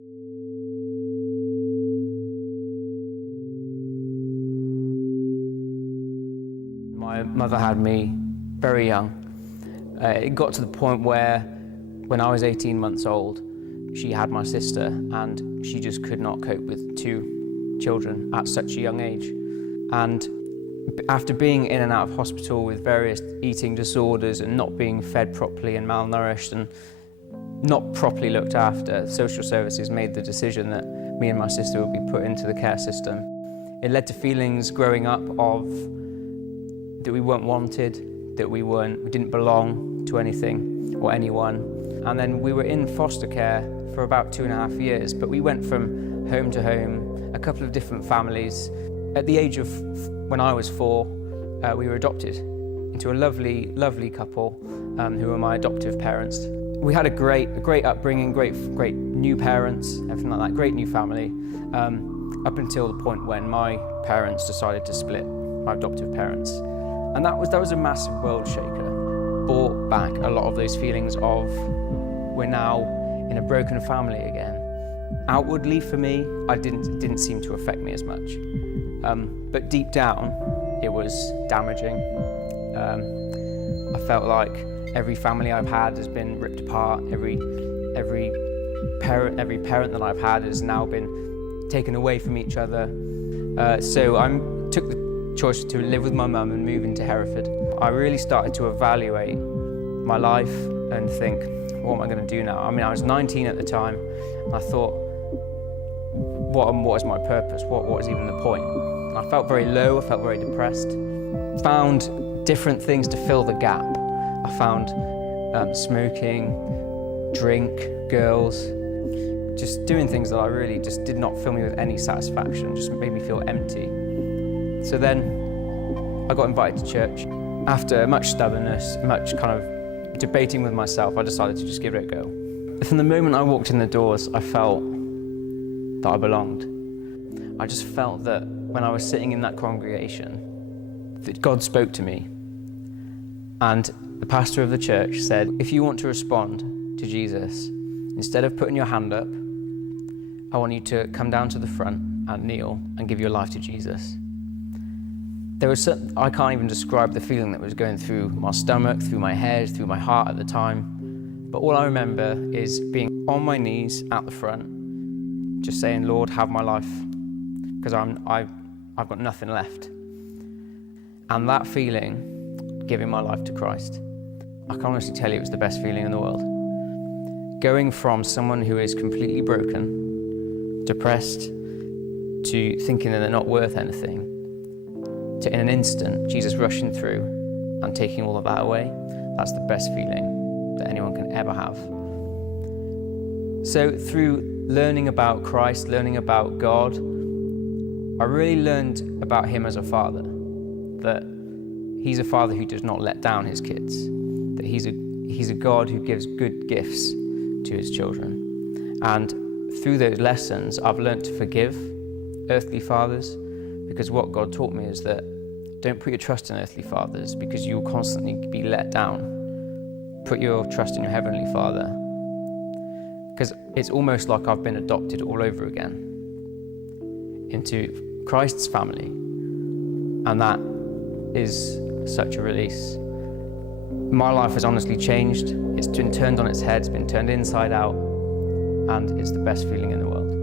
My mother had me very young. It got to the point where, when I was 18 months old, she had my sister, and she just could not cope with two children at such a young age. And after being in and out of hospital with various eating disorders and not being fed properly and malnourished and not properly looked after, social services made the decision that me and my sister would be put into the care system. It led to feelings growing up of that we weren't wanted, that we didn't belong to anything or anyone. And then we were in foster care for about 2.5 years, but we went from home to home, a couple of different families. At the age of, when I was 4, we were adopted into a lovely, lovely couple who were my adoptive parents. We had a great upbringing, great new parents, everything like that, great new family, up until the point when my parents decided to split, my adoptive parents. And that was a massive world shaker. Brought back a lot of those feelings of, we're now in a broken family again. Outwardly for me, it didn't seem to affect me as much. But deep down, it was damaging. I felt like every family I've had has been ripped apart. Every parent that I've had has now been taken away from each other. So I took the choice to live with my mum and move into Hereford. I really started to evaluate my life and think, what am I going to do now? I mean, I was 19 at the time, and I thought, what is my purpose? What is even the point? And I felt very low, I felt very depressed. Found different things to fill the gap. I found smoking, drink, girls, just doing things that I really just did not fill me with any satisfaction, just made me feel empty. So then I got invited to church. After much stubbornness, much kind of debating with myself, I decided to just give it a go. From the moment I walked in the doors, I felt that I belonged. I just felt that when I was sitting in that congregation, that God spoke to me. And the pastor of the church said, if you want to respond to Jesus, instead of putting your hand up, I want you to come down to the front and kneel and give your life to Jesus. I can't even describe the feeling that was going through my stomach, through my head, through my heart at the time. But all I remember is being on my knees at the front, just saying, Lord, have my life, because I've got nothing left. And that feeling, giving my life to Christ, I can honestly tell you it was the best feeling in the world. Going from someone who is completely broken, depressed, to thinking that they're not worth anything, to in an instant, Jesus rushing through and taking all of that away, that's the best feeling that anyone can ever have. So through learning about Christ, learning about God, I really learned about him as a father, that he's a father who does not let down his kids, that he's a God who gives good gifts to his children. And through those lessons, I've learned to forgive earthly fathers, because what God taught me is that don't put your trust in earthly fathers, because you'll constantly be let down. Put your trust in your Heavenly Father, because it's almost like I've been adopted all over again into Christ's family, and that is such a release. My life has honestly changed. It's been turned on its head, it's been turned inside out, and it's the best feeling in the world.